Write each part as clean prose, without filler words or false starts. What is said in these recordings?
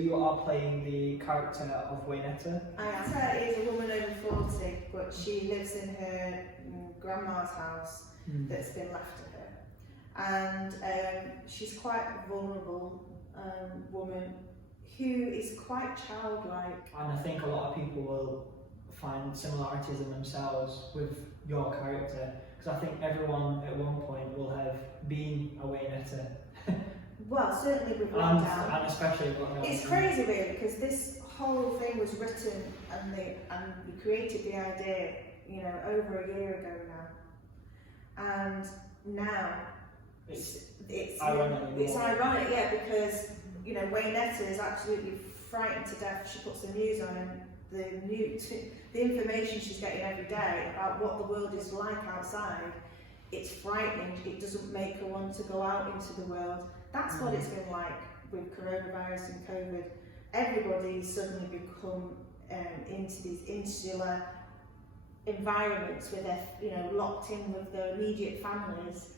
you are playing the character of Waynetta. Waynetta is a woman over 40, but she lives in her grandma's house that's been left to her. And she's quite a vulnerable woman who is quite childlike. And I think a lot of people will find similarities in themselves with your character, because I think everyone at one point will have been a Waynetta. Well, certainly with lockdown. And especially lockdown. It's crazy really, because this whole thing was written and we created the idea, you know, over a year ago now. And now it's ironic, yeah, because you know Waynetta is absolutely frightened to death. She puts the news on, and the information she's getting every day about what the world is like outside, it's frightening. It doesn't make her want to go out into the world. That's what it's been like with coronavirus and COVID. Everybody's suddenly become into these insular environments where they're, you know, locked in with their immediate families,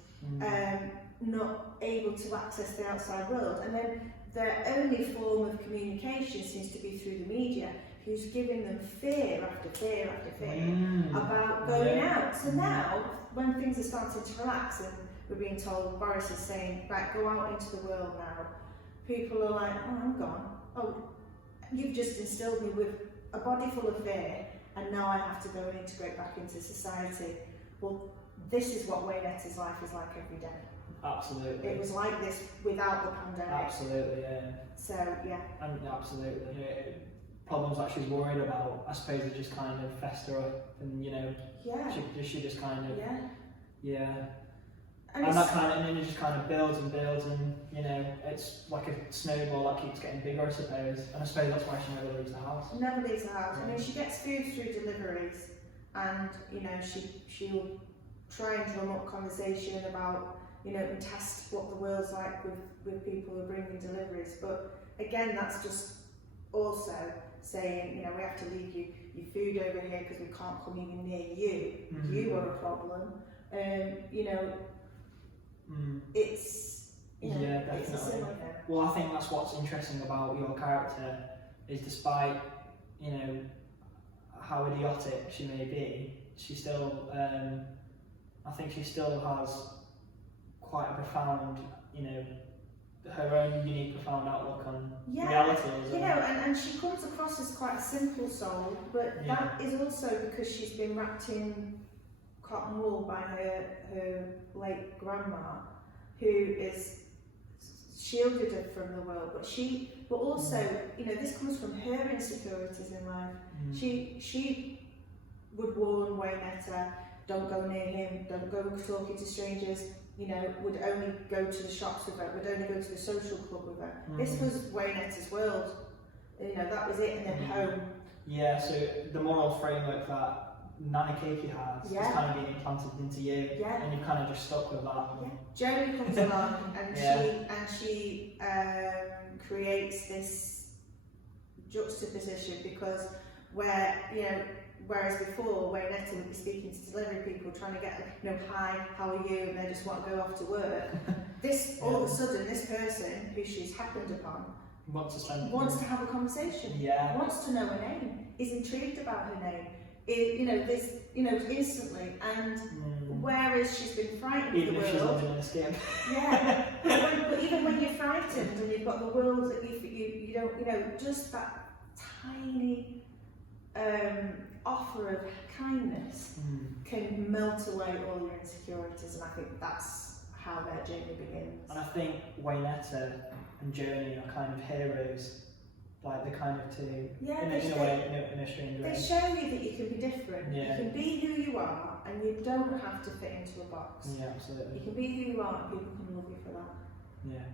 not able to access the outside world. And then their only form of communication seems to be through the media, who's giving them fear after fear after fear about going out. So now, when things are starting to relax and we're being told, Boris is saying, right, go out into the world now, people are like, oh, I'm gone. Oh, you've just instilled me with a body full of fear, and now I have to go and integrate back into society. Well, this is what Waynetta's life is like every day. Absolutely. It was like this without the pandemic. Absolutely, yeah. So, yeah. And absolutely, you know, problems that she's worried about, I suppose they just kind of fester up, and you know, she just kind of, and then it just kind of builds and builds, and you know, it's like a snowball that keeps getting bigger, I suppose. And I suppose that's why she never leaves the house. Never leaves the house. I mean, she gets food through deliveries, and you know, she will try and drum up conversation about, you know, and test what the world's like with people who are bringing deliveries. But again, that's just also saying, you know, we have to leave your food over here because we can't come even near you. You are a problem. You know, it's, you know, it's a similar thing. Well, I think that's what's interesting about your character, is despite, you know, how idiotic she may be, she still, I think she still has quite a profound, you know, her own unique, profound outlook on reality. You know, and she comes across as quite a simple soul, but that is also because she's been wrapped in cotton wool by her late grandma, who is shielded her from the world. But also, you know, this comes from her insecurities in life. She would warn Waynetta, don't go near him, don't go talking to strangers. You know, would only go to the shops with her, would only go to the social club with her. This was Waynetta's world. You know, that was it, and then home. Yeah, so the moral framework that Nana Keiki has is kind of being implanted into you, and you've kind of just stuck with that. Jodie comes along, and she creates this juxtaposition, because where, you know, whereas before, Waynetta would be speaking to delivery people, trying to get, you know, hi, how are you, and they just want to go off to work. This, all of a sudden, this person, who she's happened upon, wants to have a conversation, wants to know her name, is intrigued about her name, you know, this, you know, instantly, and whereas she's been frightened of the world, even if she's living in a skip. But even when you're frightened and you've got the world that you don't, you know, just that tiny offer of kindness can melt away all your insecurities, and I think that's how their journey begins. And I think Waynetta and Journey are kind of heroes, like they're kind of two, in a strange way. They show you that you can be different. You can be who you are, and you don't have to fit into a box. Yeah, absolutely. You can be who you are, and people can love you for that. Yeah.